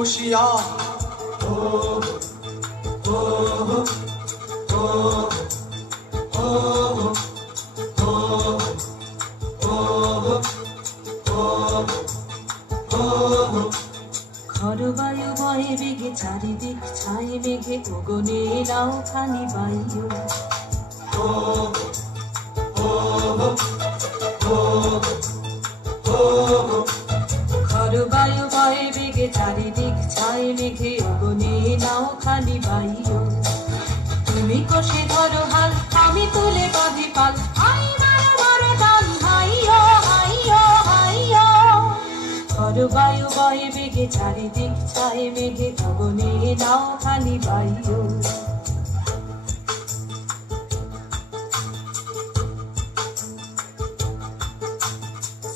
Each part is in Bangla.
হুঁশিয়া খরবায়ু বয়ে বেগে চারিদিক ছায়ে মেঘে গগনে নাও খানি বায়ু খরবায়ু বয়ে বেগে চারিদিক ছায়ে মেঘে গগনে নাও খানি বায়ু তুমি কষে ধরো হাল আমি তুলে বাঁধি পাল আই মারো মারো টান হাইয়ো হাইয়ো হাইয়ো খরবায়ু বয়ে বেগে চারিদিক ছায়ে মেঘে গগনে নাও খানি বায়ু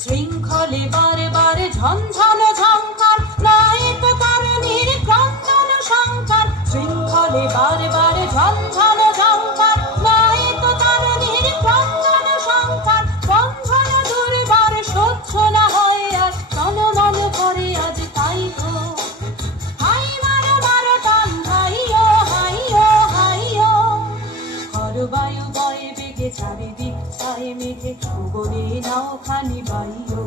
শৃঙ্খলে বারে বারে ঝনঝন ঝংকার নাই তো তারণীর ক্রন্দন সংকার শৃঙ্খলে বারে বারে ঝনঝন ঝংকার নাই তো তারণীর ক্রন্দন সংকার বন্ধন দুর্বার সহ্য না হয় আর মন করে আজ তাই গো হাই মারো মারো টান হাইয়ো হাইয়ো হাইয়ো খরবায়ু বয়ে বেগে চারিদিক ছায়ে মেঘে গগনে নাও খানি বায়ু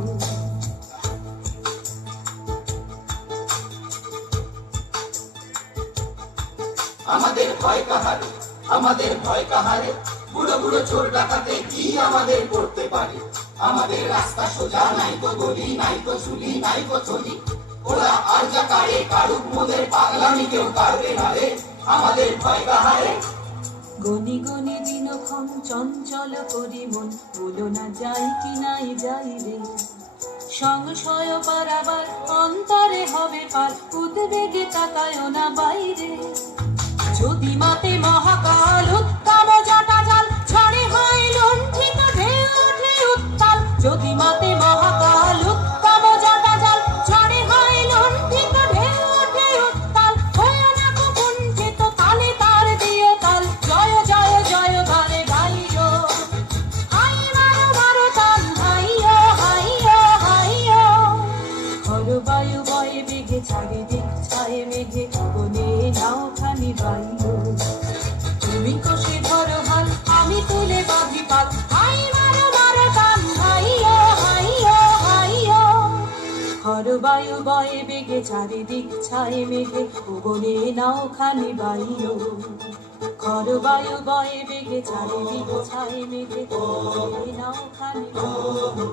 আমাদের ভয় কাহারে আমাদের ভয় কাহারে বুড়ো বুড়ো চোর ডাকাতে কি আমাদের করতে পারে আমাদের রাস্তা সোজা নাই তো গলি নাই তো চুলি নাই তো চলি ওরা আর যা কারে কারুক মোদের পাগলামি কেউ কারবে না রে আমাদের ভয় কাহারে গনি গনি দিনক্ষণ চঞ্চল করি মন বলো না যাই কি নাই যাই রে সংশয় পারাবার অন্তরে হবে পার উদ্বেগে তাকায় না বাইরে যদি মাতে মহাকাল উত্তম জটা জাল ছড়ে হয় লুণ্ঠিত ঢেউ ওঠে উত্তাল যদি মাতে মহাকাল উত্তম জটা জাল ছড়ে হয় লুণ্ঠিত ঢেউ ওঠে উত্তাল হয় না কুণ্ঠিত কালে তার দিও তাল জয় জয় জয় গানে গাইও হাই মারো মারো টান হাইয়ো হাইয়ো হাইয়ো খরবায়ু বয়ে বেগে চারিদিক ছায়ে মেঘে গগনে নাও খানি বায়ু তুমি কষে ধরো হাল আমি তুলে বাঁধি পাল হাই মারো মারো টান হাইয়ো হাইয়ো হাইয়ো খরবায়ু বয়ে বেগে চারিদিক ছায়ে মেঘে গগনে নাও খানি বায়ু খরবায়ু বয়ে বেগে চারিদিক ছায়ে মেঘে গগনে নাও খানি বায়ু